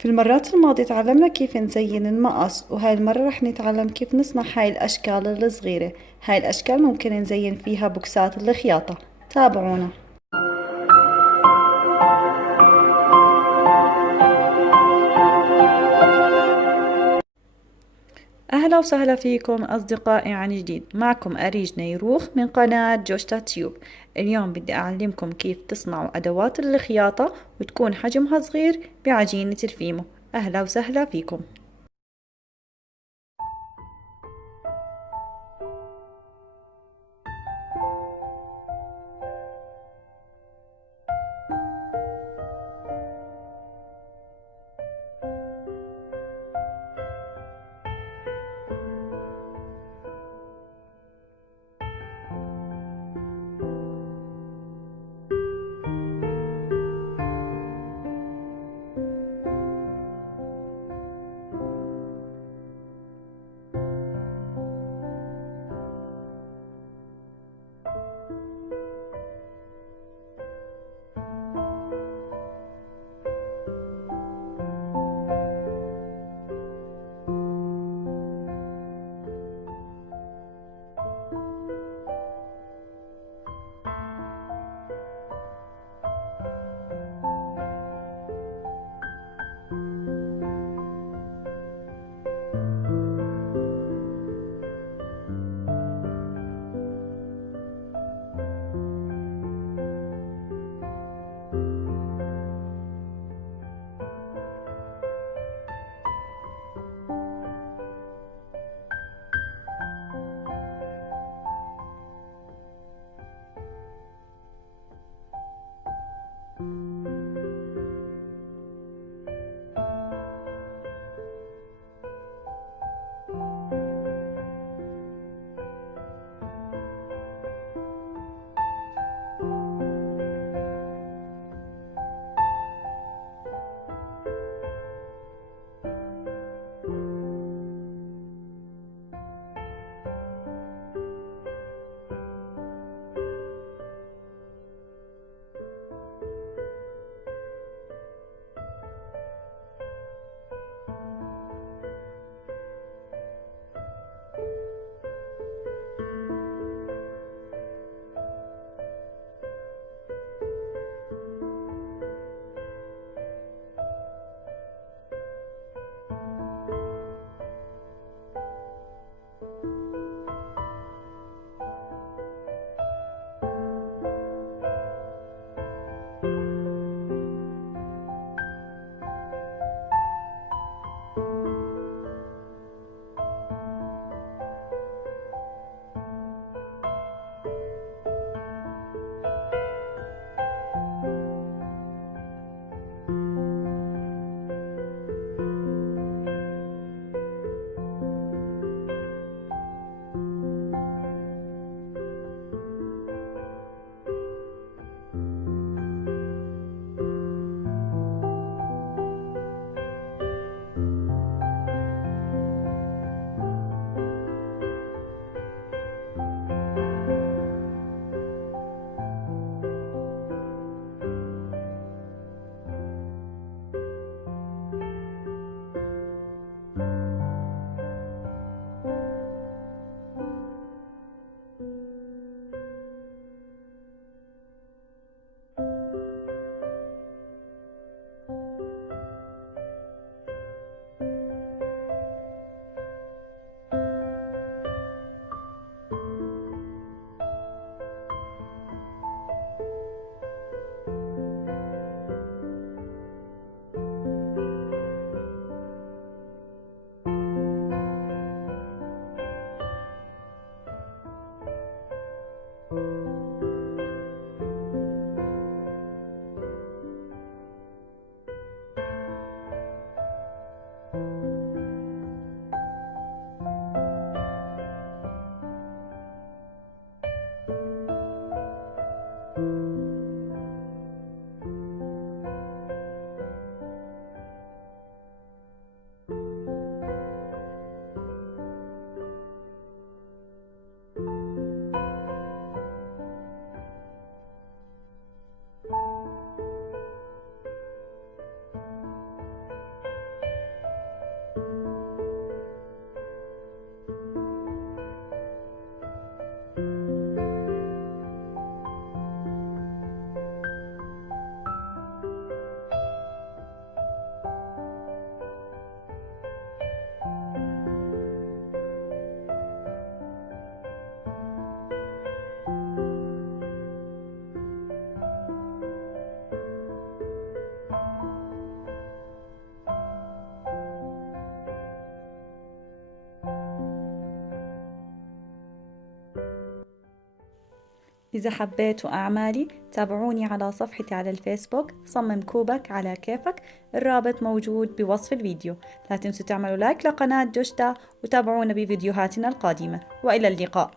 في المرات الماضية تعلمنا كيف نزين المقص، وهاي المرة رح نتعلم كيف نصنع هاي الأشكال الصغيرة. هاي الأشكال ممكن نزين فيها بوكسات الخياطة. تابعونا. أهلا وسهلا فيكم أصدقائي عن جديد. معكم أريج نيروخ من قناة جوشتا تيوب. اليوم بدي أعلمكم كيف تصنعوا أدوات الخياطة وتكون حجمها صغير بعجينة الفيمو. أهلا وسهلا فيكم. إذا حبيتوا أعمالي تابعوني على صفحتي على الفيسبوك صمم كوبك على كيفك، الرابط موجود بوصف الفيديو. لا تنسوا تعملوا لايك لقناة جوشتا وتابعونا بفيديوهاتنا القادمة، وإلى اللقاء.